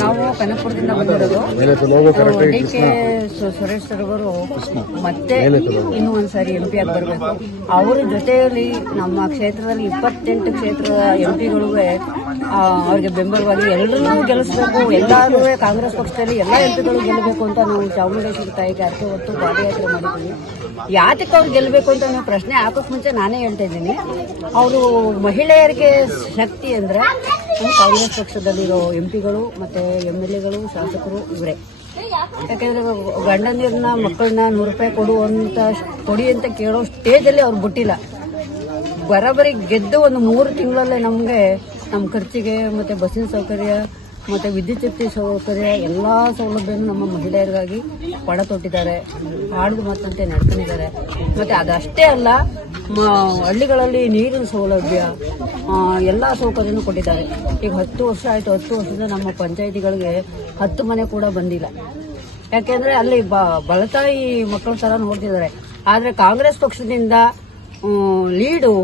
ನಾವು ಕನಕಪುರದಿಂದ ಬಂದಿರೋದು. ಡಿ.ಕೆ. ಸುರೇಶ್ ಅವರು ಮತ್ತೆ ಇನ್ನೂ ಒಂದ್ಸಾರಿ MP ಆಗಿ ಬರಬೇಕು. ಅವರ ಜೊತೆಯಲ್ಲಿ ನಮ್ಮ ಕ್ಷೇತ್ರದಲ್ಲಿ 28 ಕ್ಷೇತ್ರದ MP ಗಳು ಅವ್ರಿಗೆ ಬೆಂಬಲವಾಗಿ ಎಲ್ಲರನ್ನೂ ಗೆಲ್ಲಿಸಬೇಕು. ಎಲ್ಲರೂ ಕಾಂಗ್ರೆಸ್ ಪಕ್ಷದಲ್ಲಿ ಎಲ್ಲ MP ಗಳು ಗೆಲ್ಲಬೇಕು ಅಂತ ನಾವು ಚಾಮುಂಡೇಶ್ವರಿ ತಾಯಿಗೆ ಅರ್ಥ ಹೊತ್ತು ಪಾದಯಾತ್ರೆ ಮಾಡಿದ್ದೀವಿ. ಯಾತಕ್ಕೆ ಅವ್ರು ಗೆಲ್ಲಬೇಕು ಅಂತ ನೀವು ಪ್ರಶ್ನೆ ಹಾಕೋಕ್ ಮುಂಚೆ ನಾನೇ ಹೇಳ್ತಾ ಇದ್ದೀನಿ. ಅವರು ಮಹಿಳೆಯರಿಗೆ ಶಕ್ತಿ ಅಂದ್ರೆ ಕಾಂಗ್ರೆಸ್ ಪಕ್ಷದಲ್ಲಿರೋ MP ಗಳು ಮತ್ತೆ MLA ಗಳು ಶಾಸಕರು ಇವರೇ. ಯಾಕಂದ್ರೆ ಗಂಡಂದಿರನ್ನ ಮಕ್ಕಳನ್ನ 100 ರೂಪಾಯಿ ಕೊಡಿ ಅಂತ ಕೇಳೋ ಸ್ಟೇಜಲ್ಲಿ ಅವ್ರು ಬಿಟ್ಟಿಲ್ಲ. ಬರೋಬ್ಬರಿ ಗೆದ್ದು ಒಂದು 3 ತಿಂಗಳಲ್ಲೇ ನಮಗೆ ನಮ್ಮ ಖರ್ಚಿಗೆ ಮತ್ತೆ ಬಸ್ಸಿನ ಸೌಕರ್ಯ ಮತ್ತೆ ವಿದ್ಯುತ್ ಶಕ್ತಿ ಸೌಕರ್ಯ ಎಲ್ಲಾ ಸೌಲಭ್ಯನೂ ನಮ್ಮ ಮಹಿಳೆಯರಿಗಾಗಿ ಪಣ ತೊಟ್ಟಿದ್ದಾರೆ. ಹಾಡಿದ ಮಾತಂತೆ ನಡ್ಕೊಂಡಿದ್ದಾರೆ. ಮತ್ತೆ ಅದಷ್ಟೇ ಅಲ್ಲ, ಹಳ್ಳಿಗಳಲ್ಲಿ ನೀರಿನ ಸೌಲಭ್ಯ ಎಲ್ಲಾ ಸೌಕರ್ಯನೂ ಕೊಟ್ಟಿದ್ದಾರೆ. ಈಗ 10 ವರ್ಷ ಆಯ್ತು. 10 ವರ್ಷದಿಂದ ನಮ್ಮ ಪಂಚಾಯಿತಿಗಳಿಗೆ 10 ಮನೆ ಕೂಡ ಬಂದಿಲ್ಲ. ಯಾಕೆಂದ್ರೆ ಅಲ್ಲಿ ಬಲತಾಯಿ ಮಕ್ಕಳ ತರ ನೋಡ್ತಿದ್ದಾರೆ. ಆದ್ರೆ ಕಾಂಗ್ರೆಸ್ ಪಕ್ಷದಿಂದ ಲೀಡು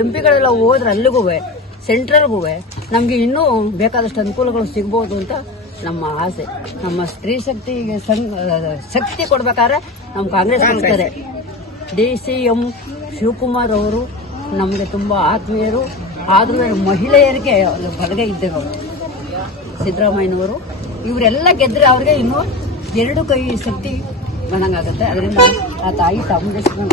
ಎಂಪಿಗಳೆಲ್ಲ ಹೋದ್ರೆ ಅಲ್ಲಿಗೂ ಸೆಂಟ್ರಲ್ಗೂ ನಮ್ಗೆ ಇನ್ನೂ ಬೇಕಾದಷ್ಟು ಅನುಕೂಲಗಳು ಸಿಗ್ಬೋದು ಅಂತ ನಮ್ಮ ಆಸೆ. ನಮ್ಮ ಸ್ತ್ರೀ ಶಕ್ತಿಗೆ ಶಕ್ತಿ ಕೊಡ್ಬೇಕಾದ್ರೆ ನಮ್ಮ ಕಾಂಗ್ರೆಸ್ ಪಕ್ಷದವರೇ. DCM ಶಿವಕುಮಾರ್ ಅವರು ನಮಗೆ ತುಂಬಾ ಆತ್ಮೀಯರು. ಆದ್ರೂ ಮಹಿಳೆಯರಿಗೆ ಬಲಗೈ ಇದ್ದರು. ಸಿದ್ದರಾಮಯ್ಯನವರು ಇವರೆಲ್ಲ ಗೆದ್ರೆ ಅವ್ರಿಗೆ ಇನ್ನೂ 2 ಕೈ ಶಕ್ತಿ ಬಂದಂಗಾಗುತ್ತೆ. ಅದರಿಂದ ಆ ತಾಯಿ ಚಾಮುಂಡೇಶ್ವರಿ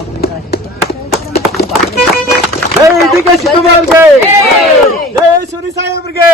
ಜೈ ಡಿ.ಕೆ. ಶಿವಕುಮಾರ್ ಜೈ, ಜೈ ಸುನಿ ಸಾಹೇಬ್ರಿಗೆ.